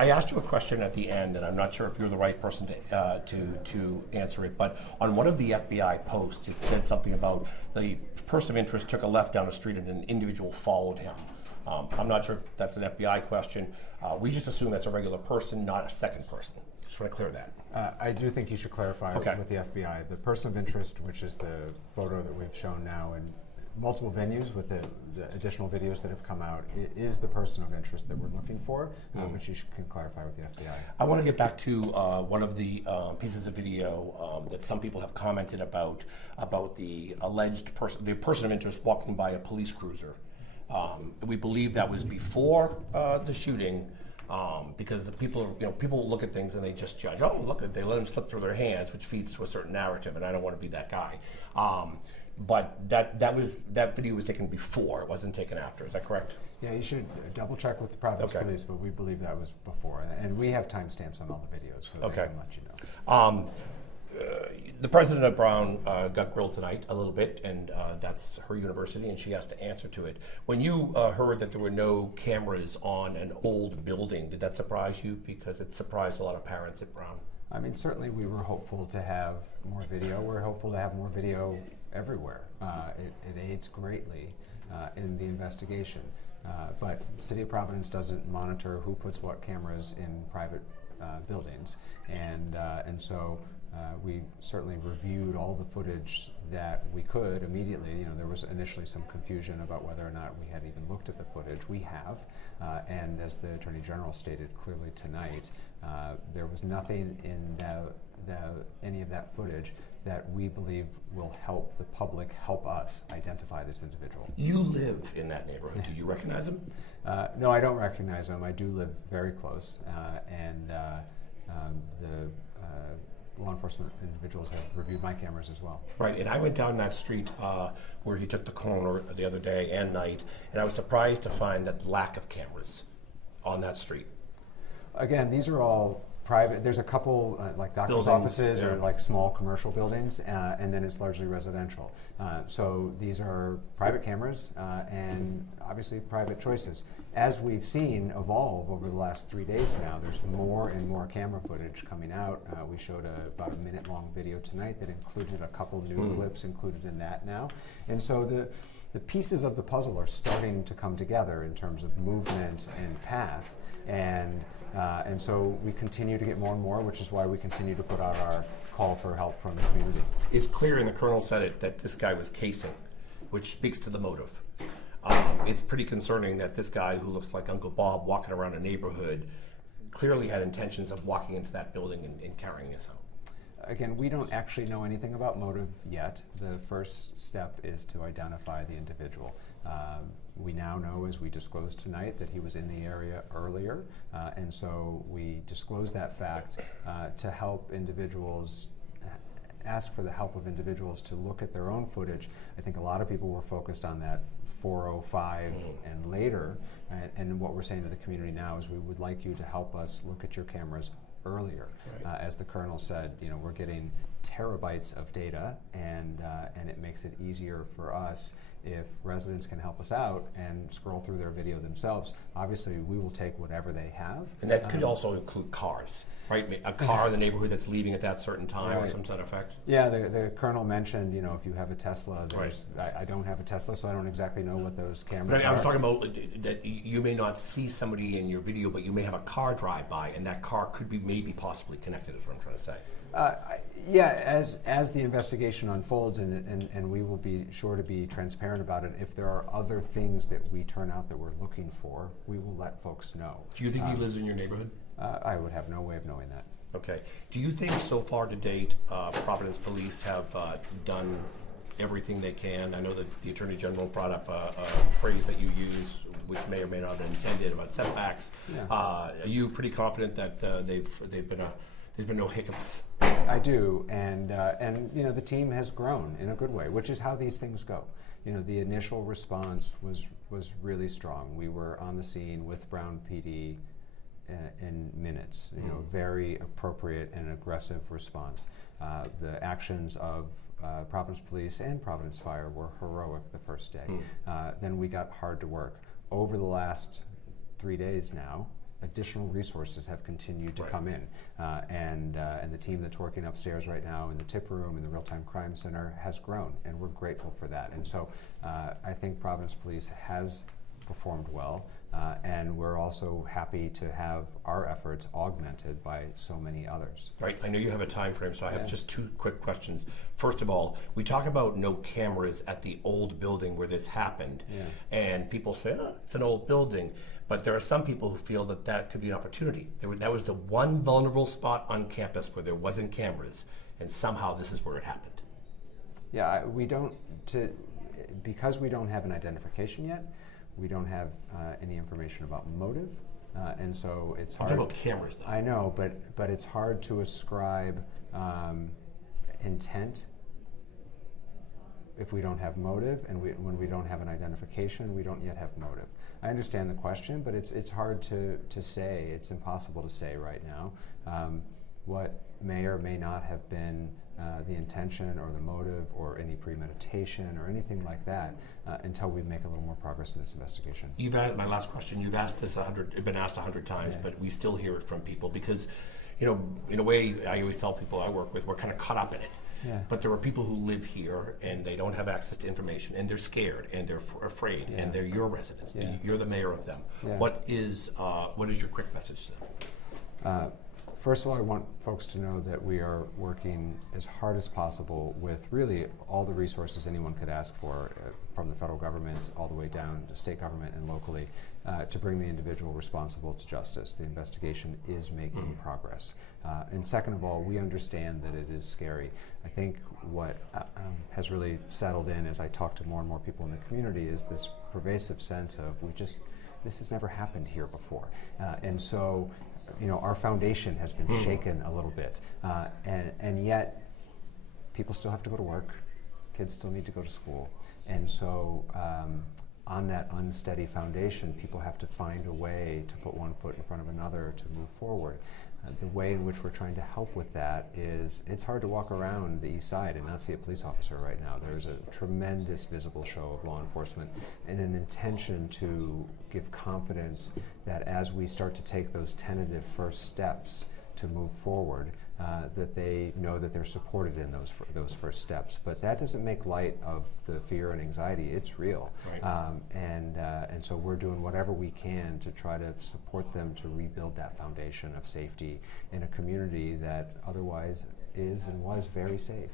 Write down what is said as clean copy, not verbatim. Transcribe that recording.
I asked you a question at the end, and I'm not sure if you're the right person to answer it, but on one of the FBI posts, it said something about the person of interest took a left down the street and an individual followed him. I'm not sure if that's an FBI question. We just assume that's a regular person, not a second person. Just want to clear that. I do think you should clarify with the FBI. The person of interest, which is the photo that we've shown now in multiple venues with the additional videos that have come out, is the person of interest that we're looking for, which you can clarify with the FBI. I want to get back to one of the pieces of video that some people have commented about the alleged person of interest walking by a police cruiser. We believe that was before the shooting, because the people look at things and they just judge. Oh, look, they let him slip through their hands, which feeds to a certain narrative, and I don't want to be that guy. But that video was taken before; it wasn't taken after. Is that correct? Yeah, you should double check with the Providence Police, but we believe that was before, and we have timestamps on all the videos, so they can let you know. The president of Brown got grilled tonight a little bit, and that's her university, and she has to answer to it. When you heard that there were no cameras on an old building, did that surprise you? Because it surprised a lot of parents at Brown. I mean, certainly we were hopeful to have more video. We're hopeful to have more video everywhere. It aids greatly in the investigation. But the City of Providence doesn't monitor who puts what cameras in private buildings, and so we certainly reviewed all the footage that we could immediately. You know, there was initially some confusion about whether or not we had even looked at the footage. We have, and as the Attorney General stated clearly tonight, there was nothing in any of that footage that we believe will help the public, help us identify this individual. You live in that neighborhood. Do you recognize him? No, I don't recognize him. I do live very close, and the law enforcement individuals have reviewed my cameras as well. Right, and I went down that street where he took the corner the other day and night, and I was surprised to find that lack of cameras on that street. Again, these are all private. There's a couple like doctor's offices or like small commercial buildings, and then it's largely residential. So these are private cameras and obviously private choices. As we've seen evolve over the last 3 days now, there's more and more camera footage coming out. We showed about a minute-long video tonight that included a couple new clips included in that now. And so the pieces of the puzzle are starting to come together in terms of movement and path. And so we continue to get more and more, which is why we continue to put out our call for help from the community. It's clear, and the Colonel said it, that this guy was casing, which speaks to the motive. It's pretty concerning that this guy who looks like Uncle Bob walking around a neighborhood clearly had intentions of walking into that building and carrying this out. Again, we don't actually know anything about motive yet. The first step is to identify the individual. We now know, as we disclosed tonight, that he was in the area earlier, and so we disclosed that fact to help individuals, ask for the help of individuals to look at their own footage. I think a lot of people were focused on that 4:05 and later, and what we're saying to the community now is we would like you to help us look at your cameras earlier. Right. As the Colonel said, you know, we're getting terabytes of data, and it makes it easier for us if residents can help us out and scroll through their video themselves. Obviously, we will take whatever they have. And that could also include cars, right? A car in the neighborhood that's leaving at that certain time, right, or some to that effect. Yeah, the Colonel mentioned, you know, if you have a Tesla, there's, right. I don't have a Tesla, so I don't exactly know what those cameras are. I'm talking about that you may not see somebody in your video, but you may have a car drive by, and that car could be maybe possibly connected, is what I'm trying to say. Yeah, as the investigation unfolds, and we will be sure to be transparent about it, if there are other things that we turn out that we're looking for, we will let folks know. Do you think he lives in your neighborhood? I would have no way of knowing that. Okay. Do you think so far to date, Providence Police have done everything they can? I know that the Attorney General brought up a phrase that you use, which may or may not have been intended, about setbacks. Yeah. Are you pretty confident that there's been no hiccups? I do, and you know, the team has grown in a good way, which is how these things go. You know, the initial response was really strong. We were on the scene with Brown PD in minutes. You know, very appropriate and aggressive response. The actions of Providence Police and Providence Fire were heroic the first day. Then we got hard to work. Over the last 3 days now, additional resources have continued to Right. come in, and the team that's working upstairs right now in the tip room in the Real-Time Crime Center has grown, and we're grateful for that. And so I think Providence Police has performed well, and we're also happy to have our efforts augmented by so many others. Right, I know you have a time frame, so I have Yeah. just two quick questions. First of all, we talk about no cameras at the old building where this happened, Yeah. and people say, oh, it's an old building, but there are some people who feel that that could be an opportunity. That was the one vulnerable spot on campus where there wasn't cameras, and somehow this is where it happened. Yeah, because we don't have an identification yet, we don't have any information about motive, and so it's I'm hard. talking about cameras, though. I know, but it's hard to ascribe intent if we don't have motive, and when we don't have an identification, we don't yet have motive. I understand the question, but it's hard to say. It's impossible to say right now what may or may not have been the intention or the motive or any premeditation or anything like that until we make a little more progress in this investigation. You've asked, my last question, you've asked this been asked 100 times, Yeah. but we still hear it from people because, you know, in a way, I always tell people I work with, we're kind of caught up in it. Yeah. But there are people who live here and they don't have access to information and they're scared and they're afraid Yeah. and they're your residents. Yeah. You're the mayor of them. Yeah. What is your quick message to them? First of all, I want folks to know that we are working as hard as possible with really all the resources anyone could ask for, from the federal government all the way down to state government and locally, to bring the individual responsible to justice. The investigation is making progress. And second of all, we understand that it is scary. I think what has really settled in as I talk to more and more people in the community is this pervasive sense of this has never happened here before. And so, you know, our foundation has been shaken a little bit, and yet people still have to go to work, kids still need to go to school, and so on that unsteady foundation, people have to find a way to put one foot in front of another to move forward. The way in which we're trying to help with that is it's hard to walk around the east side and not see a police officer right now. There's a tremendous visible show of law enforcement and an intention to give confidence that as we start to take those tentative first steps to move forward, that they know that they're supported in those first steps. But that doesn't make light of the fear and anxiety. It's real. Right. And so we're doing whatever we can to try to support them to rebuild that foundation of safety in a community that otherwise is and was very safe.